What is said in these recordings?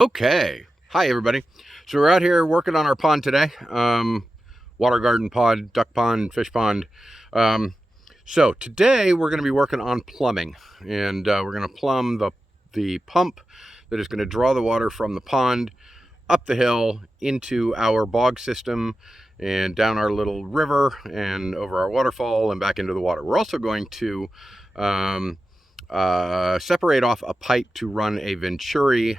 Okay. Hi, everybody. So we're out here working on our pond today. Water garden pond, duck pond, fish pond. So today we're going to be working on plumbing, and we're going to plumb the pump that is going to draw the water from the pond up the hill into our bog system and down our little river and over our waterfall and back into the water. We're also going to separate off a pipe to run a Venturi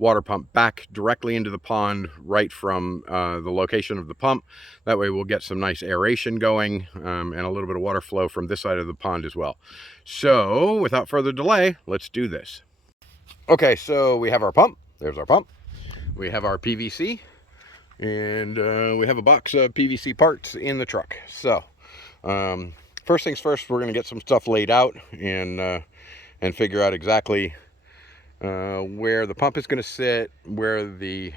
water pump back directly into the pond right from the location of the pump. That way we'll get some nice aeration going and a little bit of water flow from this side of the pond as well. So without further delay, let's do this. Okay, so we have our pump. There's our pump. We have our PVC, and we have a box of PVC parts in the truck. So first things first, we're going to get some stuff laid out and figure out exactly where the pump is going to sit, where the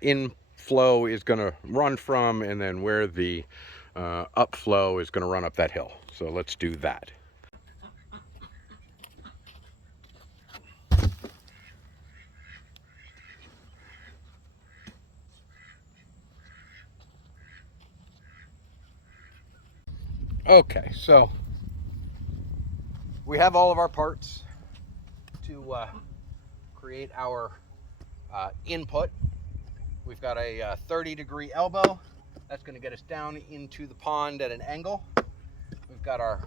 inflow is going to run from, and then where the upflow is going to run up that hill. So let's do that. Okay, so we have all of our parts to create our input. We've got a 30-degree elbow. That's going to get us down into the pond at an angle. We've got our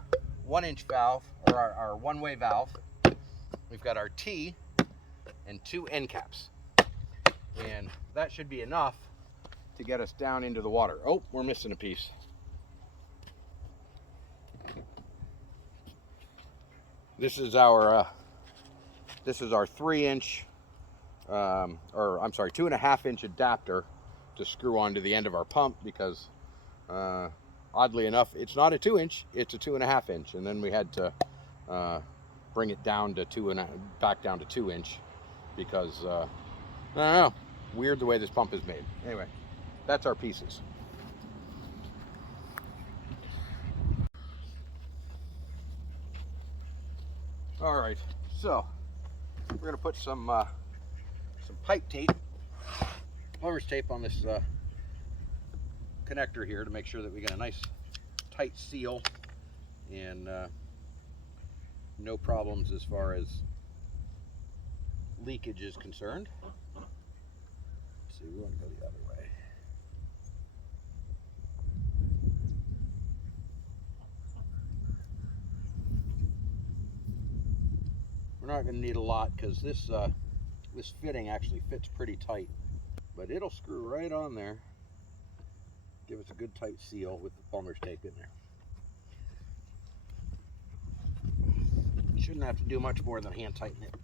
1-inch valve, or our one-way valve. We've got our T and 2 end caps. And that should be enough to get us down into the water. Oh, we're missing a piece. This is our 3-inch, or I'm sorry, 2.5-inch adapter to screw onto the end of our pump because oddly enough, it's not a 2-inch, it's a 2.5-inch, and then we had to bring it down to back down to 2-inch because I don't know, weird the way this pump is made. Anyway, that's our pieces. All right, so we're gonna put some pipe tape, plumber's tape on this connector here to make sure that we get a nice tight seal and no problems as far as leakage is concerned. Let's see, we want to go the other way. We're not going to need a lot because this fitting actually fits pretty tight, but it'll screw right on there. Give us a good tight seal with the plumber's tape in there. Shouldn't have to do much more than hand tighten it.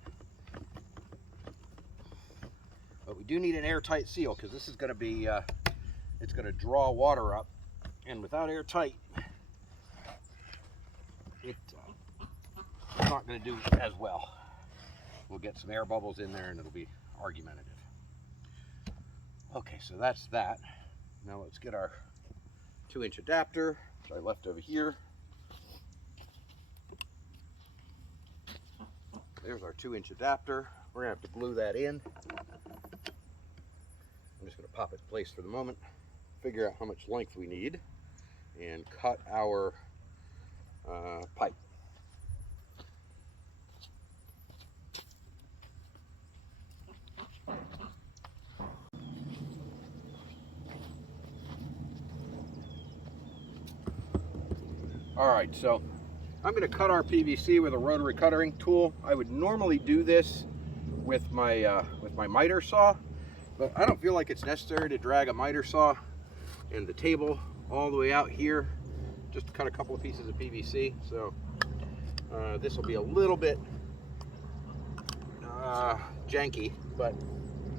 But we do need an airtight seal because this is going to be, it's going to draw water up, and without airtight, it's not going to do as well. We'll get some air bubbles in there and it'll be argumentative. Okay, so that's that. Now let's get our 2-inch adapter, which I left over here. There's our 2-inch adapter. We're gonna have to glue that in. I'm just gonna pop it in place for the moment, figure out how much length we need, and cut our pipe. All right, so I'm going to cut our PVC with a rotary cutting tool. I would normally do this with my miter saw, but I don't feel like it's necessary to drag a miter saw and the table all the way out here just to cut a couple of pieces of PVC. So this will be a little bit janky, but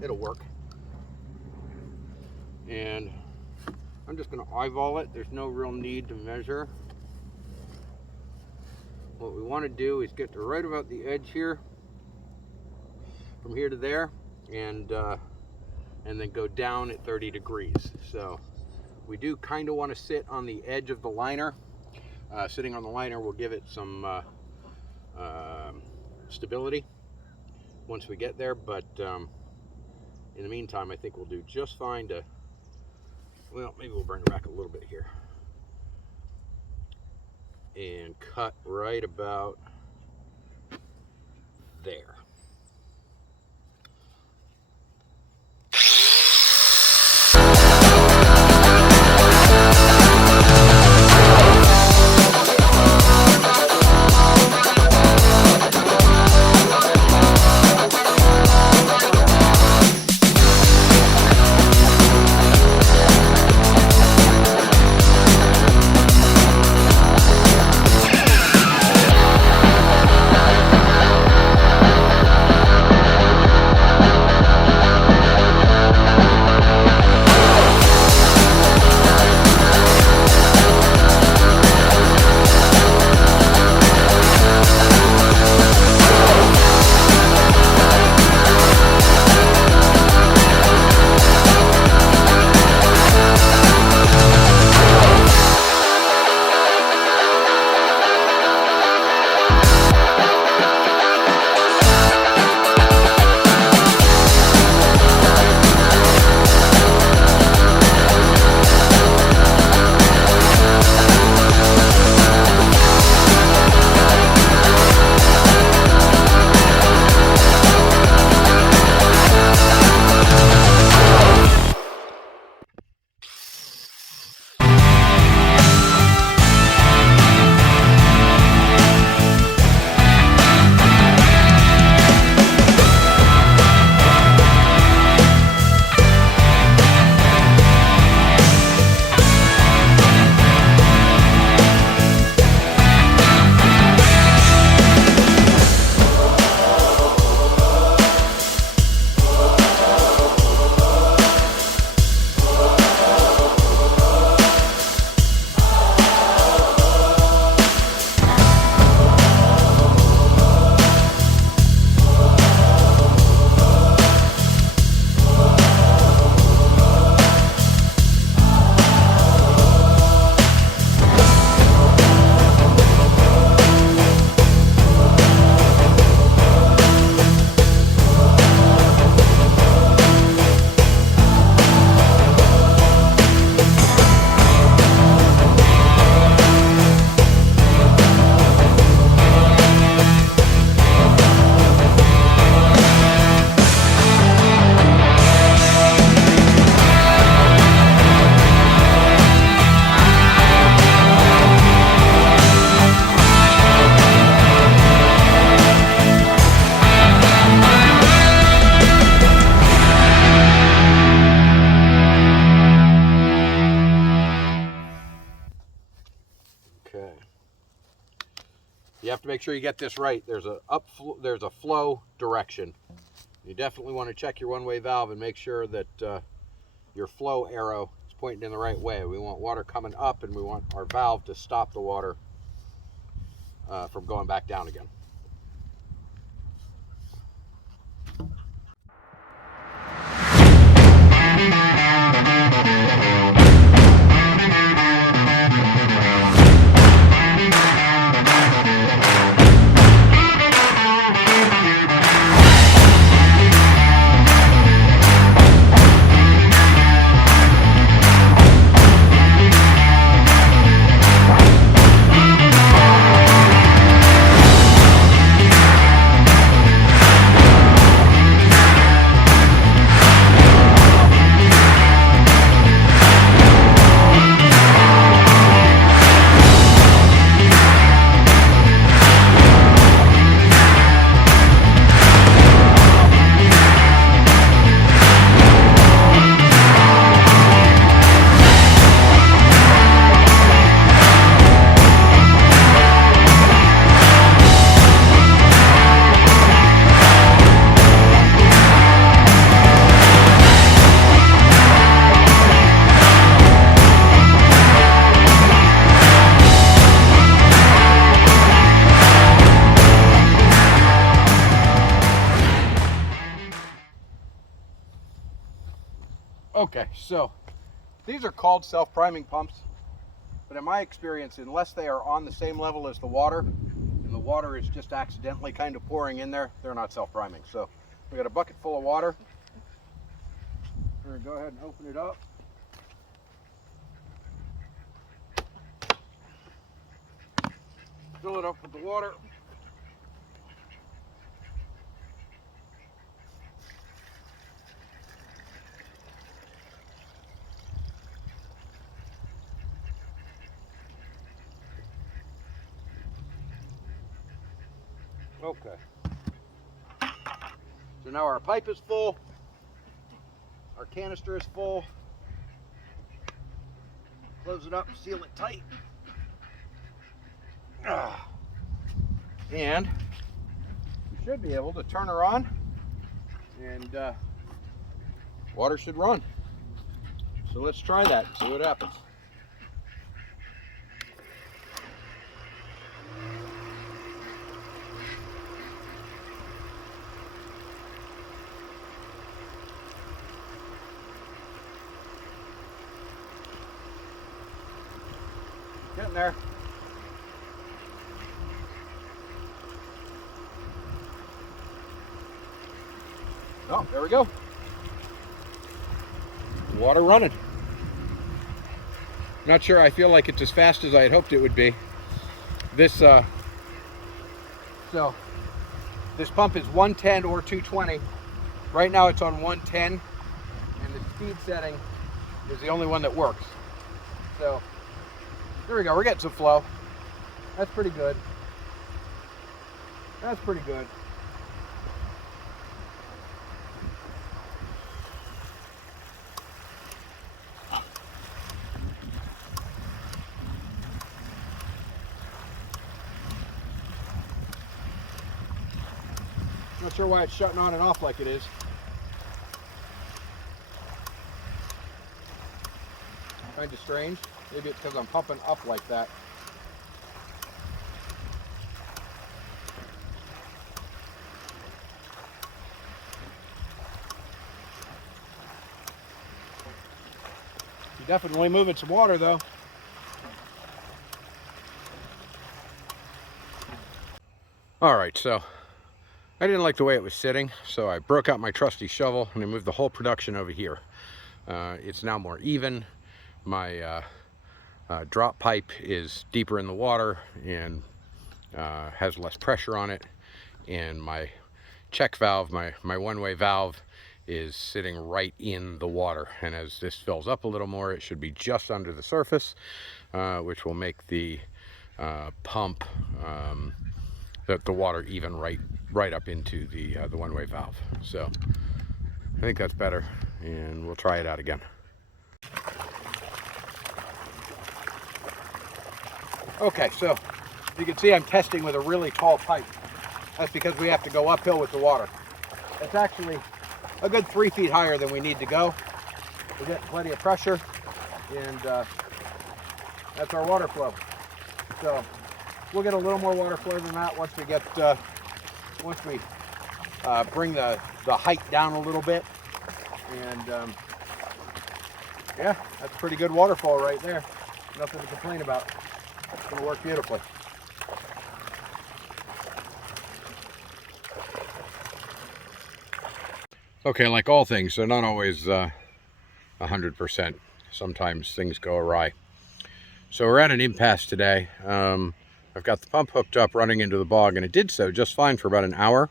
it'll work. And I'm just going to eyeball it. There's no real need to measure. What we want to do is get to right about the edge here, from here to there, and then go down at 30 degrees. So we do kind of want to sit on the edge of the liner. Sitting on the liner will give it some stability once we get there, but in the meantime, I think we'll do just fine to, well, maybe we'll bring it back a little bit here and cut right about there. Okay. You have to make sure you get this right. There's a flow direction. You definitely want to check your one-way valve and make sure that your flow arrow is pointing in the right way. We want water coming up, and we want our valve to stop the water from going back down again. Okay, so these are called self-priming pumps, but in my experience, unless they are on the same level as the water, and the water is just accidentally kind of pouring in there, they're not self-priming. So We got a bucket full of water. We're gonna go ahead and open it up. Fill it up with the water. Okay. So now our pipe is full. Our canister is full. Close it up, seal it tight. And we should be able to turn her on and water should run. So let's try that and see what happens. Getting there. Oh, there we go. Water running. Not sure I feel like it's as fast as I had hoped it would be. This pump is 110 or 220. Right now it's on 110, and the speed setting is the only one that works. So there we go, we're getting some flow. That's pretty good. That's pretty good. Not sure why it's shutting on and off like it is. Kind of strange. Maybe it's because I'm pumping up like that. You're definitely moving some water though. All right, so I didn't like the way it was sitting, so I broke out my trusty shovel and I moved the whole production over here. It's now more even. My drop pipe is deeper in the water and has less pressure on it, and my check valve, my one-way valve, is sitting right in the water, and as this fills up a little more it should be just under the surface, which will make the pump, the water even right up into the one-way valve. So I think that's better, and we'll try it out again. Okay, so you can see I'm testing with a really tall pipe. That's because we have to go uphill with the water. It's actually a good 3 feet higher than we need to go. We get plenty of pressure, and that's our water flow. So we'll get a little more water flow than that once we get bring the height down a little bit. And yeah, that's pretty good water flow right there. Nothing to complain about. It's going to work beautifully. Okay, like all things, they're not always 100%. Sometimes things go awry. So we're at an impasse today. I've got the pump hooked up, running into the bog, and it did so just fine for about an hour.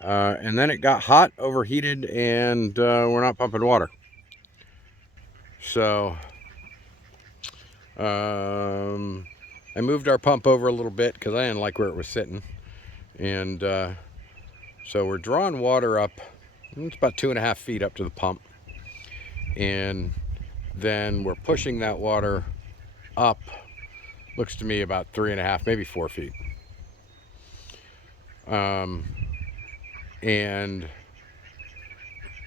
And then it got hot, overheated, and we're not pumping water. So I moved our pump over a little bit because I didn't like where it was sitting. And so we're drawing water up. It's about 2.5 feet up to the pump. And then we're pushing that water up, looks to me about 3.5, maybe 4 feet. And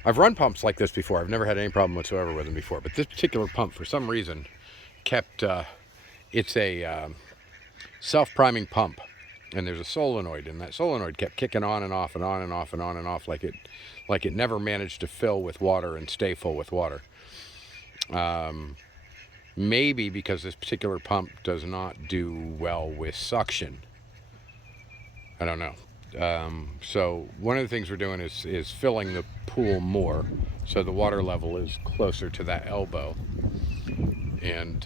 I've run pumps like this before. I've never had any problem whatsoever with them before. But this particular pump, for some reason, kept, it's a self-priming pump. And there's a solenoid, and that solenoid kept kicking on and off and on and off and on and off, like it never managed to fill with water and stay full with water. Maybe because this particular pump does not do well with suction. I don't know. So one of the things we're doing is filling the pool more, so the water level is closer to that elbow, and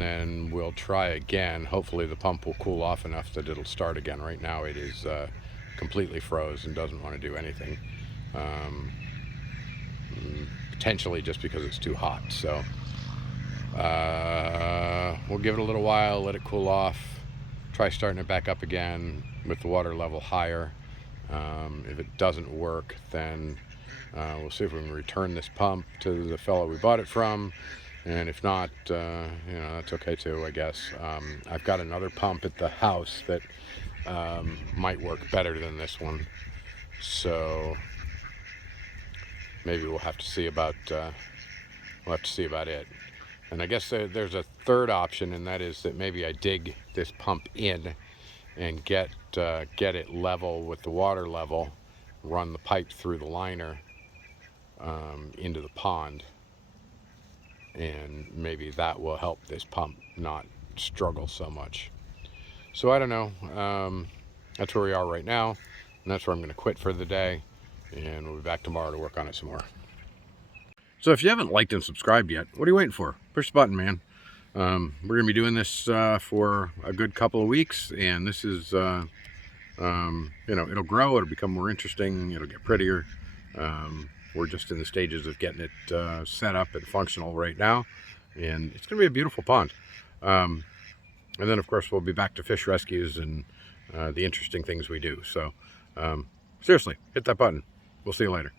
then we'll try again. Hopefully the pump will cool off enough that it'll start again. Right now it is completely froze and doesn't want to do anything. Potentially just because it's too hot. So we'll give it a little while, let it cool off, try starting it back up again with the water level higher. If it doesn't work, then we'll see if we can return this pump to the fellow we bought it from. And if not, that's okay too, I guess. I've got another pump at the house that might work better than this one. So maybe we'll have to see about it. And I guess there's a third option, and that is that maybe I dig this pump in and get it level with the water level, run the pipe through the liner into the pond, and maybe that will help this pump not struggle so much. So I don't know. That's where we are right now, and that's where I'm going to quit for the day, and we'll be back tomorrow to work on it some more. So if you haven't liked and subscribed yet, what are you waiting for? Push the button, man. We're going to be doing this for a good couple of weeks, and this is, it'll grow, it'll become more interesting, it'll get prettier. We're just in the stages of getting it set up and functional right now, and it's going to be a beautiful pond. And then, of course, we'll be back to fish rescues and the interesting things we do. So, seriously, hit that button. We'll see you later.